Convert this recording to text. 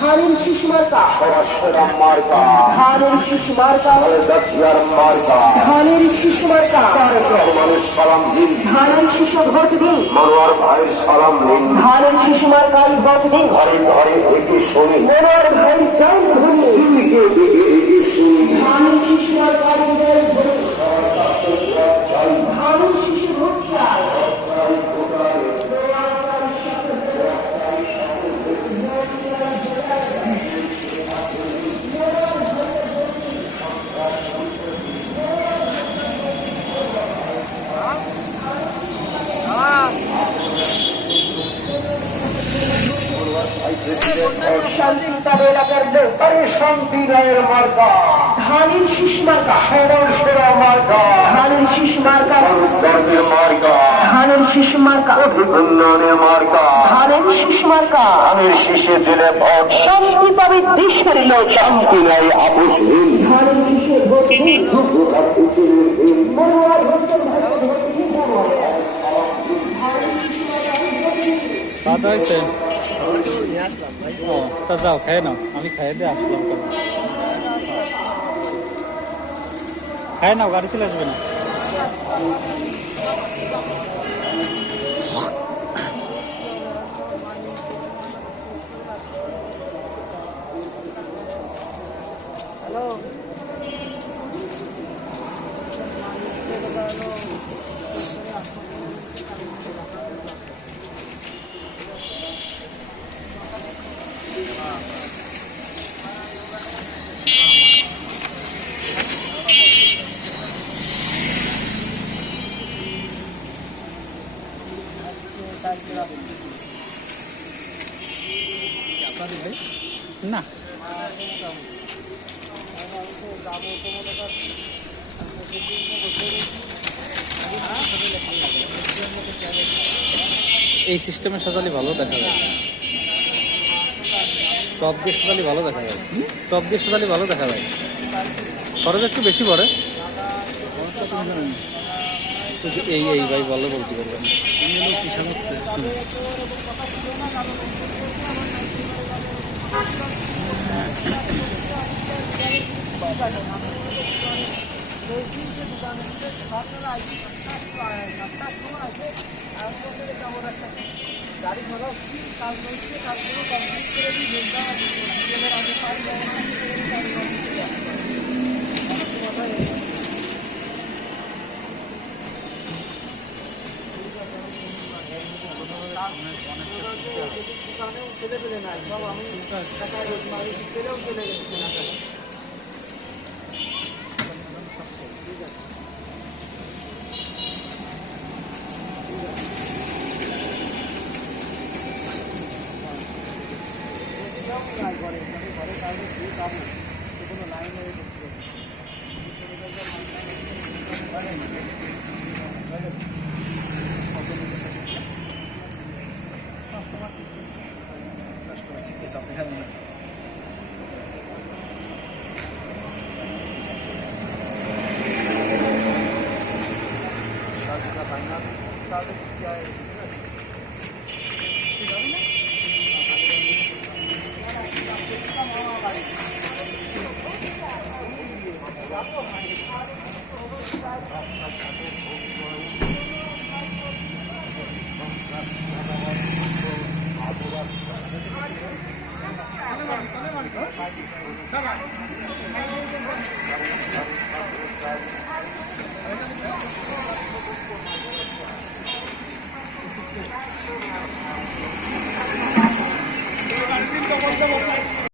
ধানের শিশু মার্কা ধানের শিশু মার্কা ধানের শিশু মার্কা রহমানের সালাম দিন, ধানের শিশু ভোট দিন মনোয়ার ভাইয়ের সালাম দিন, ধানের শিশু মার্কায় ভোট দিন ঘরে ঘরে এটি শুনি, মনোয়ার ভাই চাই ধনী ধানের শিশু মার্কায় ভোট দিন ধানের শিশু ভোট চাই শান্তি তার এলাকার লোক আরে শান্তি রায়ের মার্কা, ধানের শিশু মার্কা সবার সেরা মার্কা, ধানের শিশু মার্কা দর্দের মার্কা, ধানের শিশু মার্কা অধিক উন্নয়নের মার্কা, ধানের শিশু মার্কা ধানের শীষে দিলে ভোট, শান্তি পাবে দেশের লোক শান্তি নাই আপোষহীন, ধানের শিশু ভোট দিন মনোয়ার ভোটের ভাই ভোট দিন দাদা হয়েছে ও তা যাও খাই নাও আমি খাইয়ে দিয়ে আসলাম খাই নাও গাড়ি চলে আসবে না না এই সিস্টেমে সাজালে ভালো দেখা যায় টপ দিয়ে সাজালে ভালো দেখা যায় টপ দিয়ে সাজালে ভালো দেখা যায় খরচ একটু বেশি পড়ে এই এই ভাই বললে বলতে পারবেন কি সমস্যা গাড়ি ভাড়া কাজ করছে কাজগুলো কমপ্লিট করে দিই ছেলে পেলে নাই সব আমি ছেলেও চলে গেছে ঘরে ঘরে কারণে দিয়ে পাবো কোনো লাইন